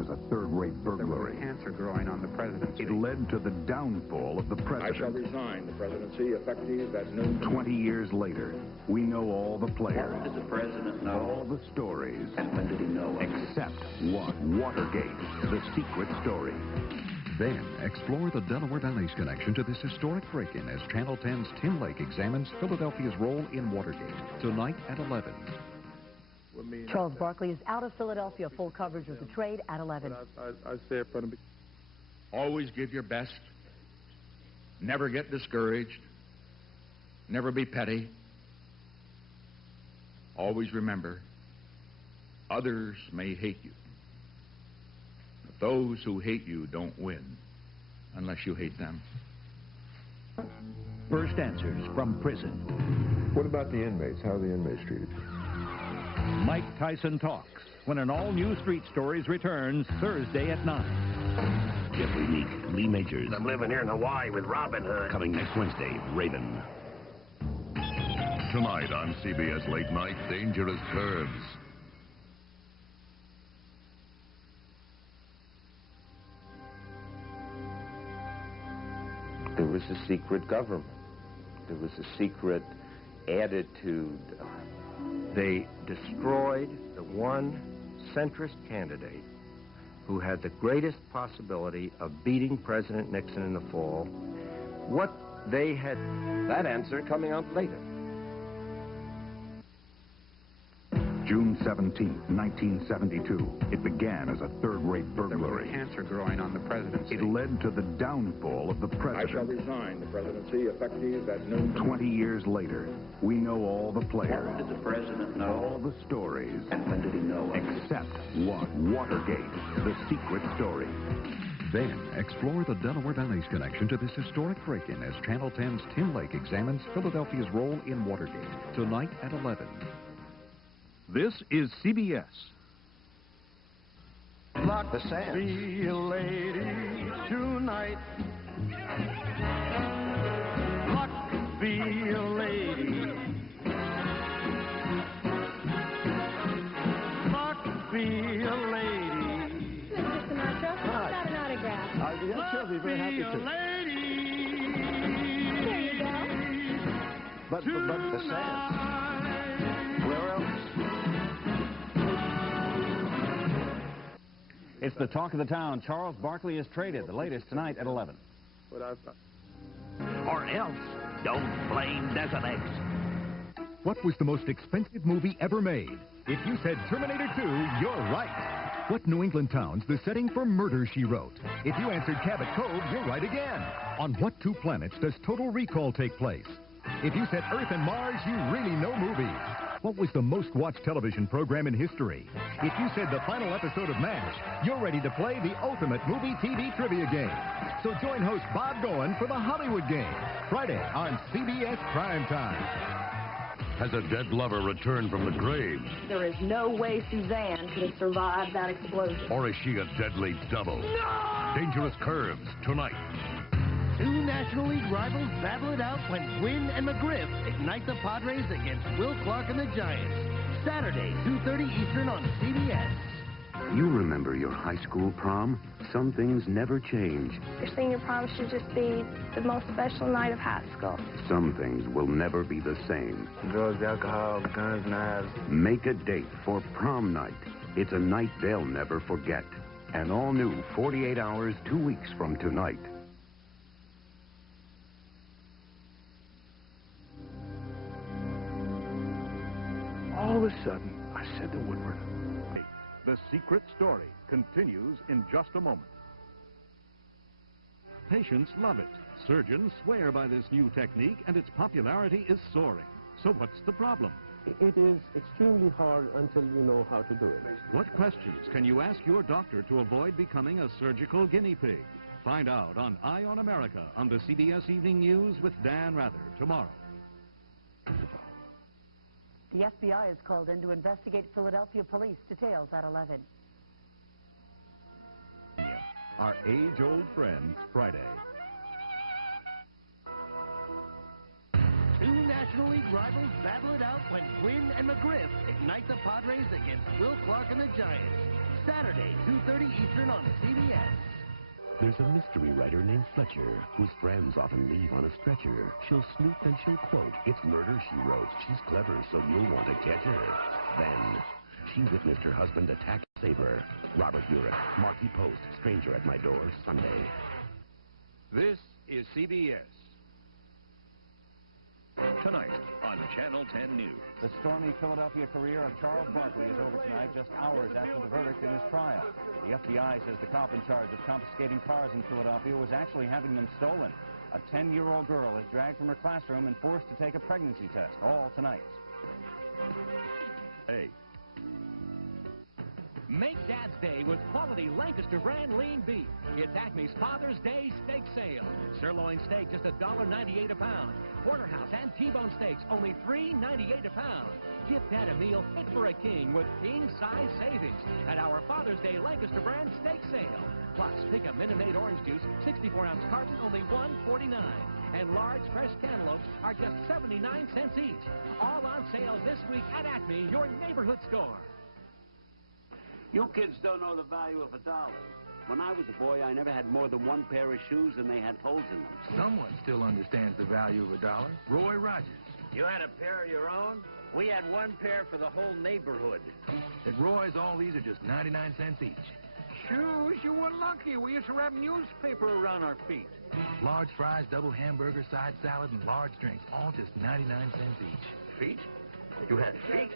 as a third-rate burglary. There was cancer growing on the presidency. It led to the downfall of the president. I shall resign the presidency effective at noon. 20 years later, we know all the players. What did the president know? All the stories. And when did he know it? Except one. Watergate, the secret story. Then, explore the Delaware Valley's connection to this historic break-in as Channel 10's Tim Lake examines Philadelphia's role in Watergate. Tonight at 11. Charles Barkley is out of Philadelphia. Full coverage of the trade at 11. I say in front of me. Always give your best. Never get discouraged. Never be petty. Always remember, others may hate you. But those who hate you don't win unless you hate them. First answers from prison. What about the inmates? How are the inmates treated? Mike Tyson Talks, when an all-new Street Stories returns Thursday at 9. Jeffrey Meek, Lee Majors. I'm living here in Hawaii with Robin Hood. Coming next Wednesday, Raven. Tonight on CBS Late Night, Dangerous Curves. There was a secret government. There was a secret attitude. They destroyed the one centrist candidate who had the greatest possibility of beating President Nixon in the fall. What they had, that answer coming out later. June 17, 1972. It began as a third-rate burglary. There was cancer growing on the presidency. It led to the downfall of the president. I shall resign the presidency effective at noon. 20 years later, we know all the players. What did the president know? All the stories. And when did he know it? Except one. Watergate, the secret story. Then, explore the Delaware Valley's connection to this historic break-in as Channel 10's Tim Lake examines Philadelphia's role in Watergate. Tonight at 11. This is CBS. Lock the sands. Be a lady tonight. Luck be a lady. Luck be a lady. Mr. Sinatra, how about an autograph? Yes, she'll be very happy to. Lady. There you go. But the sands. Where else? It's the talk of the town. Charles Barkley is traded. The latest tonight at 11. Or else, don't blame Desonex. What was the most expensive movie ever made? If you said Terminator 2, you're right. What New England town's the setting for Murder, She Wrote? If you answered Cabot Cove, you're right again. On what two planets does Total Recall take place? If you said Earth and Mars, you really know movies. What was the most watched television program in history? If you said the final episode of MASH, you're ready to play the ultimate movie TV trivia game. So join host Bob Goen for the Hollywood Game, Friday on CBS Primetime. Has a dead lover returned from the grave? There is no way Suzanne could have survived that explosion. Or is she a deadly double? No! Dangerous Curves, tonight. Two National League rivals battle it out when Gwynn and McGriff ignite the Padres against Will Clark and the Giants. Saturday, 2:30 Eastern on CBS. You remember your high school prom? Some things never change. Your senior prom should just be the most special night of high school. Some things will never be the same. Drugs, alcohol, guns, knives. Make a date for prom night. It's a night they'll never forget. An all-new 48 hours, 2 weeks from tonight. All of a sudden, I said to Woodward, The secret story continues in just a moment. Patients love it. Surgeons swear by this new technique, and its popularity is soaring. So what's the problem? It is extremely hard until you know how to do it. What questions can you ask your doctor to avoid becoming a surgical guinea pig? Find out on Eye on America on the CBS Evening News with Dan Rather tomorrow. The FBI is called in to investigate Philadelphia police. Details at 11. Our age-old friends, Friday. Two National League rivals battle it out when Gwynn and McGriff ignite the Padres against Will Clark and the Giants. Saturday, 2:30 Eastern. There's a mystery writer named Fletcher, whose friends often leave on a stretcher. She'll snoop and she'll quote, it's murder, she wrote. She's clever, so you'll want to catch her. Then, she witnessed her husband attack Saber. Robert Urich, Marquee Post, Stranger at My Door, Sunday. This is CBS. Tonight on Channel 10 News. The stormy Philadelphia career of Charles Barkley is over tonight, just hours after the verdict in his trial. The FBI says the cop in charge of confiscating cars in Philadelphia was actually having them stolen. A 10-year-old girl is dragged from her classroom and forced to take a pregnancy test, all tonight. Hey. Make Dad's Day with quality Lancaster brand lean beef. It's Acme's Father's Day steak sale. Sirloin steak just $1.98 a pound. Porterhouse and T-bone steaks only $3.98 a pound. Give Dad a meal fit for a king with king-size savings at our Father's Day Lancaster brand steak sale. Plus, pick a Minute Maid orange juice, 64-ounce carton, only $1.49. And large fresh cantaloupes are just 79 cents each. All on sale this week at Acme, your neighborhood store. You kids don't know the value of $1. When I was a boy, I never had more than one pair of shoes and they had holes in them. Someone still understands the value of $1. Roy Rogers. You had a pair of your own? We had one pair for the whole neighborhood. At Roy's, all these are just 99 cents each. Shoes? You were lucky. We used to wrap newspaper around our feet. Large fries, double hamburger, side salad, and large drinks, all just 99 cents each. Feet? You had feet?